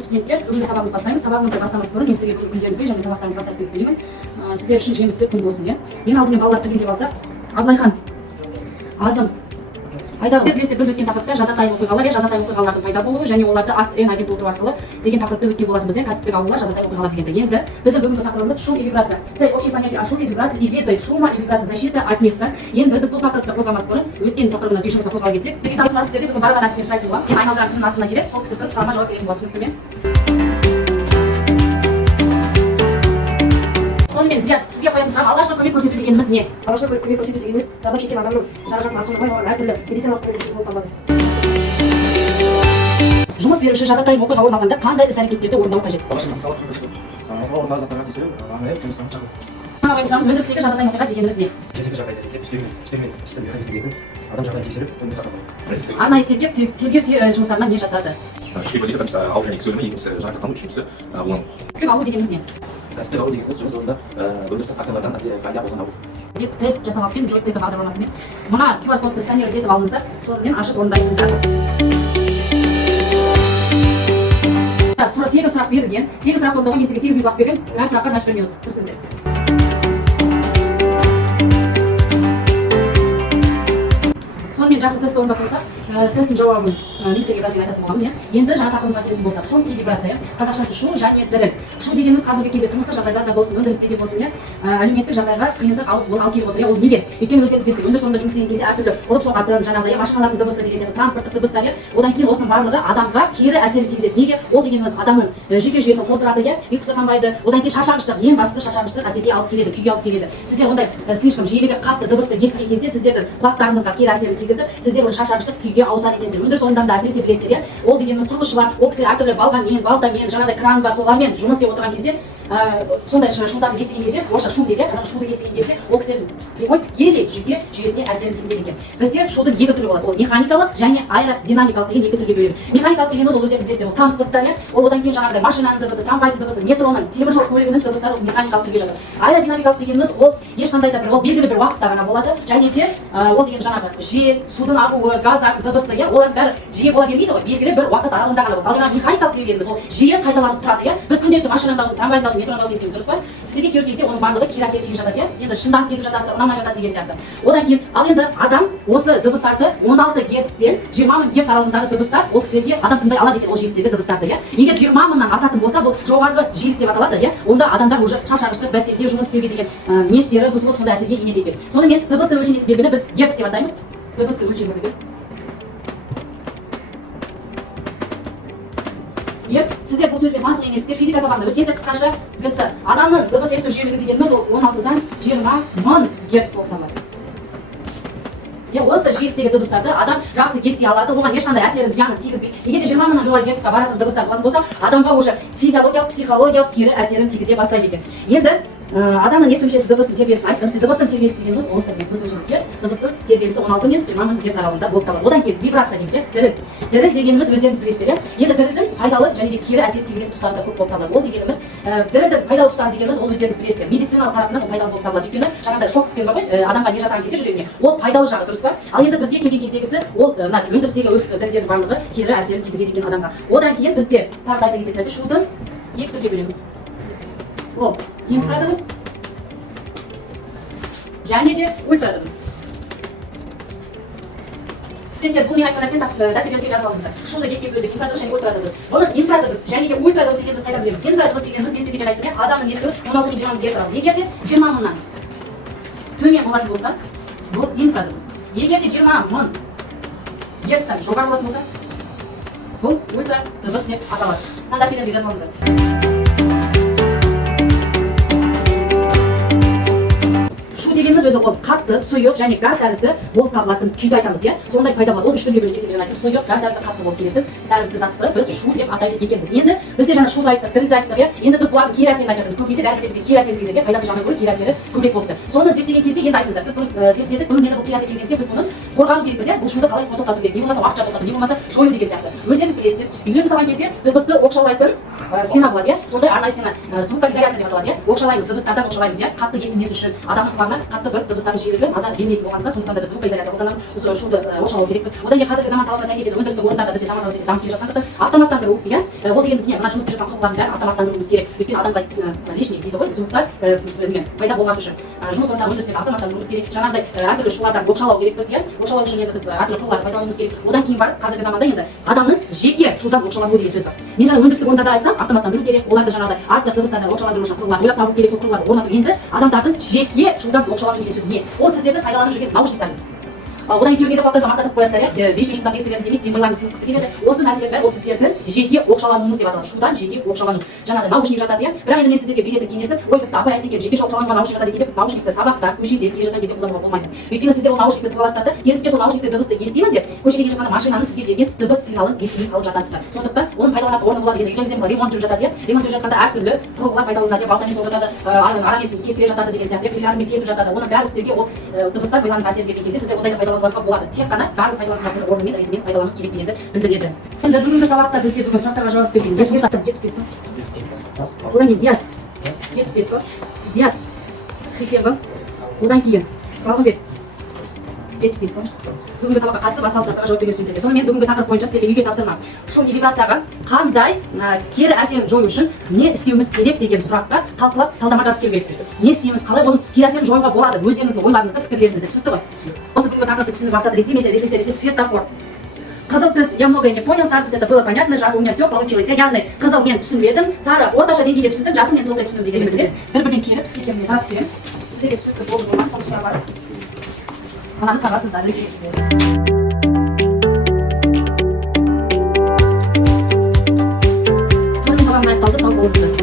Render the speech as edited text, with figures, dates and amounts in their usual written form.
Құрметті студенттер, бүгінгі сабағымызды бастаймыз. Сабағымызды бастамас бұрын мен сіздерге бүгінгі күндеріңізге және сабақтарыңызға сәттілік тілеймін. Сіздер үшін жемісті күн болсын. Ең алдымен балалар түгендеп алсақ, Абылайхан, Азым, Айдағұл. Білесіздер, біз өткен тақырыпта жазатайым оқиғалар, жазатайым оқиғалардың пайда болуы және оларды акт N1 толтыру арқылы деген тақырыпты өткен болатынбыз. Кәсіптік аулалар жазатайым оқиғалар дегенде. Енді біздің бүгінгі тақырыбымыз шум и вибрация. Цель общее понятие о шуме, вибрации и виды шума и вибрации, защита от них. Енді біз бұл тақырыпты қозғамас бұрын өткен тақырыбына кешімізді қозғала кетсек, сіздерге бүгін барған әдіспен сұрайтын боламын. Мен айналдырған кімнің артына келеді, сол кісі тұрып сұрағыма жауап беретін болады. Түсінікті ме? Сонымен сізге қоятын сұрақ, алғашқы көмек көрсету дегеніміз не? Алғашқы көмек көрсету дегеніміз зардап шеккен адамның жарақатын асқындырмай оған әртүрлі медициналық көмек көрсету болып табылады. Жұмыс беруші жазатайым оқиға орын алғанда қандай іс-әрекеттерді орындау қажет? Өндірістегі жазатайым оқиға дегеніміз не? Арнайы тергеу жұмыстарына не жатады? Кәсіптік ауру дегеніміз не? Кәсіптік ауру дегеніміз жұмыс орнында өндірістік факторлардан пайда болған ауру. Тест жасап алып Joy тест бағдарламасымен мына QR кодты сканер етіп алыңыздар, сонымен ашып орындайсыздар. 8 сұрақ берілген. 8 сұрақ орындауға мен сізге 8 минут уақыт беремін. Әр сұраққа значит 1 минут. Кірісіңіздер. Сонымен жақсы тестті орындап қойсақ, тесттің жауабын мен сізге біраз айтатын боламын. Енді жаңа тақырыбымызға келетін болсақ, шум и вибрация. Қазақшасы шу және діріл. Шу дегеніміз қазіргі кезде тұрмыстық жағдайда болсын, өндірісте де болсын, әлеуметтік жағдайға қиындық алып келіп отыр. Ол неге? Өйткені өздеріңіз білесіздер, өндіріс орнында жұмыс істеген кезде әртүрлі ұрып соғатын, жаңағыдай машиналардың дыбысы деген сияқты транспорттық дыбыстар, одан кейін осының барлығы адамға кері әсерін тигізеді. Неге? Ол дегеніміз адамның жүйке жүйесін қоздырады, ұйқысы қанбайды. Одан кейін шаршағыштық, ең бастысы шаршағыштық әсерге алып келеді, күйге алып келеді. Сіздер ондай слишком жиілігі қатты дыбысты естіген кезде сіздердің құлақтарыңызға кері әсерін тигізіп, сіздер уже шаршағыштық күйге ауысады екенсіздер. Өндіріс орындарында әсіресе білесіздер, ол дегеніміз құрылысшылар, ол кісілер әртүрлі балғамен, балтамен, жаңағыдай кран бар, солармен жұмыс істеп отырған кезде сондай шумдарды естіген кезде, орысша шум дейді, шуды естіген кезде ол кісілердің прямой тікелей жүйке жүйесіне әсерін тигізеді екен. Бізде шудың екі түрі болады. Ол механикалық және аэродинамикалық деген екі түрге бөлеміз. Механикалық дегеніміз ол өздеріңіз білесіздер, ол транспортта, ол одан кейін жаңағыдай машинаның дыбысы, трамвайдың дыбысы, метроның, теміржол көлігінің дыбыстары осы механикалық түрге жатады. Аэродинамикалық дегеніміз ол ешқандай да ол белгілі бір уақытта ғана болады. Және де ол деген жаңағы жел, судың ағуы, газдардың дыбысы, олардың бәрі жиі бола бермейді ғой, белгілі бір уақыт аралығында ғана болады. Ал жаңағы механикалық дегеніміз ол жиі қайталанып тұрады. Біз күнделікті машинаның дауысын, трамвайдың дауысын, метроның дауысын естиміз, дұрыс па? Сіздерге көрген кезде оның барлығы кері әсер тигізіп жатады. Енді шынданып кетіп жатасыздар, ұнамай жатады деген сияқты. Одан кейін ал енді адам осы дыбыстарды 16 герцтен 20 мың герц аралығындағы дыбыстар ол кісілерге адам тыңдай алады екен, ол жиіліктегі дыбыстарды. Егер 20 мыңнан асатын болса, бұл жоғарғы жиілік деп аталады. Онда адамдар уже шаршағыштық, бәсеңдеу, жұмыс істеуге деген ниеттері бұзылып сондай әсерге енеді екен. Сонымен дыбысты өлшенетін белгіні біз герц деп атаймыз. Дыбысты өлшенетін герц. Сіздер бұл сөзбен таныс емессіздер, физика сабағында өткенсіз қысқаша ГЦ. Адамның дыбыс есту жиілігі дегеніміз ол 16-дан 20 мың герц болып табылады. Осы жиіліктегі дыбыстарды адам жақсы ести алады, оған ешқандай әсерін зиянын тигізбейді. Егер 20 мыңнан жоғары герцқа баратын дыбыстар болатын болса, адамға уже физиологиялық, психологиялық кері әсерін тигізе бастайды екен. Енді адамның есту мүшесі дыбыстың тербелісін айттым. Дыбыстың тербелісі дегеніміз осы герц, дыбыстың тербелісі 16 мен 20 мың герц аралығында болып табылады. Одан кейін вибрация немесе діріл. Діріл дегеніміз өздеріңіз білесіздер. Енді дірілдің пайдалы және де кері әсер тигізетін тұстары да көп болып табылады. Ол дегеніміз дірілдің пайдалы тұстары дегеніміз ол өздеріңіз білесіздер. Медициналық тарапынан ол пайдалы болып табылады. Өйткені жаңағыдай шок деген бар ғой, адамға не жасаған кезде жүрегіне, ол пайдалы жағы, дұрыс па? Ал енді бізге келген кездегісі ол мына өндірістегі дірілдердің барлығы кері әсерін тигізеді екен адамға. Одан кейін бізде тағы да айта кететін нәрсе, шуды екі түрге бөлеміз. Ол инфрадыбыс және де ультрадыбыс. Студенттер, бұл мен айтқан нәрсені дәптерлеріңізге жазып алыңыздар. Шуды екіге бөлдік, инфрадыбыс және ультрадыбыс. Оның инфрадыбыс және де ультрадыбыс дегеніміз қайдан білеміз? Инфрадыбыс дегеніміз мен сіздерге айттым, адамның естуі 16 мен 20 мың герц аралығы. Егер де 20 мыңнан төмен болатын болса, бұл инфрадыбыс. Егер де 20 мың герцтен жоғары болатын болса, бұл ультрадыбыс деп аталады. Дәптерлеріңізге жазып алыңыздар. Дегеніміз өзі ол қатты, сұйық және газ тәрізді болып табылатын күйді айтамыз. Сондай пайда болады. Ол үш түрге бөлінеді. Мен айттым, сұйық, газ тәрізді, қатты болып келетін тәрізді затты біз шу деп атайды екенбіз. Енді бізде жаңа шуды айттық, дірілді айттық. Енді біз бұлардың кері әсерін айтып жатырмыз. Көбінесе бәрі де бізге кері әсерін тигізеді, пайдасы жағынан гөрі кері әсері көбірек болыпты. Соны зерттеген кезде енді айтыңыздар. Біз бұны зерттедік. Бұның енді бұл кері әсер тигізгенде біз бұның қорғану керекпіз иә. Бұл шуды қалай тоқтату керек, не болмаса уақытша тоқтату, не болмаса жою деген сияқты. Өздеріңіз білесіздер, үйлерді салған кезде дыбысты оқшаулайтын стена болады иә. Сондай арнайы стена, звукоизоляция деп аталады иә. Оқшалаймыз, дыбыстардан оқшалаймыз иә. Қатты естілмес үшін адамның құлағына қатты бір дыбыстардың жиілігі аза бермейтін болғандықтан, сондықтан да біз звукоизоляция қолданамыз. Біз шуды оқшаулау керекпіз. Одан кейін қазіргі заман талабына сәйкес өндірістік орындарда бізде заманауи сәйкес дамып келе жатқандықтан автоматтандыру иә. Ол дегеніміз не? Мына жұмыс істеп жатқан құрылғылардың бәрін автоматтандыруымыз керек. Өйткені адамға лишний дейді ғой, звуктар пайда болмас үшін жұмыс орындарын өндірістеп автоматтандыруымыз керек. Жаңағыдай әртүрлі шулардан оқшаулау керекпіз иә. Оқшаулау үшін енді біз әртүрлі құрылғыларды пайдалануымыз керек. Одан кейін барып қазіргі заманда енді адамның жеке шудан оқшаулануы деген сөз бар. Мен жаңа өндірістік орындарда айтсам, автоматтандыру керек. Оларды жаңағыдай артық дыбыстардан оқшауландыру үшін құрылғылар ойлап табу керек, сол құрылғыларды орнату. Енді адамдардың жеке шудан оқшаулану деген сөз не? Ол сіздердің пайдаланып жүрген наушниктарыңыз. Одан кейін кезде құлақтарыңызға мақтатып қоясыздар иә, лишний шудан естілгеніңіз келмейді, дем ойлаңыз қысы келеді. Осы нәрселер бәрі ол сіздердің жеке оқшаулануыңыз деп аталады. Шудан жеке оқшаулану. Жаңағы наушник жатады иә. Бірақ енді мен сіздерге беретін кеңесім, ой бітті апай айтты екен, жеке оқшаулануға наушник жатады екен деп, наушникті сабақта, көшеде келе жатқан кезде қолдануға болмайды. Өйткені сіздер ол наушникті тығып аласыздар да, керісінше сол наушникті дыбысты естимін деп, көшеде келе жатқанда машинаның сізге берген дыбыс сигналын естімей қалып жатасыздар. Сондықтан оның пайдаланатын орны болады. Енді үйлеріңізде мысалы ремонт жүріп жатады иә. Ремонт жүріп жатқанда әртүрлі құрылғылар пайдаланылады иә. Балтамен соғып жатады, арамен кесіле жатады деген сияқты, рефригератормен тесіп жатады. Оның бәрі сіздерге ол дыбыстар миыңызға әсер берген кезде сіздер ондайды пайдалануыңызға болады. Тек қана барлық пайдаланатын нәрсені орнымен ретімен пайдалану керек дегенді білдіреді. Енді бүгінгі сабақта бізде бүгін сұрақтарға жауап берген 75 па? Одан кейін Диас 75 па? Диат 80 ба? Одан кейін Балғынбек 75 па? Бүгінгі сабаққа қатысып атсалысып сұрақтарға жауап берген студенттерге. Сонымен бүгінгі тақырып бойынша сіздерге үйге тапсырма. Шум и вибрацияға қандай кері әсерін жою үшін не істеуіміз керек деген сұраққа талқылап талдама жазып келу керексіздер. Не істейміз, қалай оның кері әсерін жоюға болады, өздеріңіздің ойларыңызды, пікірлеріңізді түсінікті ғой? Осы бүгінгі тақырыпты түсініп мақсат ретінде немесе рефлексия ретінде светофор. Қызыл түс, я многое не понял, сары түс это было понятно, жасыл у меня все получилось. Яғни қызыл мен түсінбедім, сары орташа деңгейде түсіндім, жасыл мен толықтай түсіндім деген білдіреді. Бір-бірден келіп стикермен таратып беремін. Сіздерге түсінікті болды болған соны сұрақ бар. Мынаны табасыздар, өздеріңіздер. Сонымен сабағымыз аяқталды, сау болыңыздар.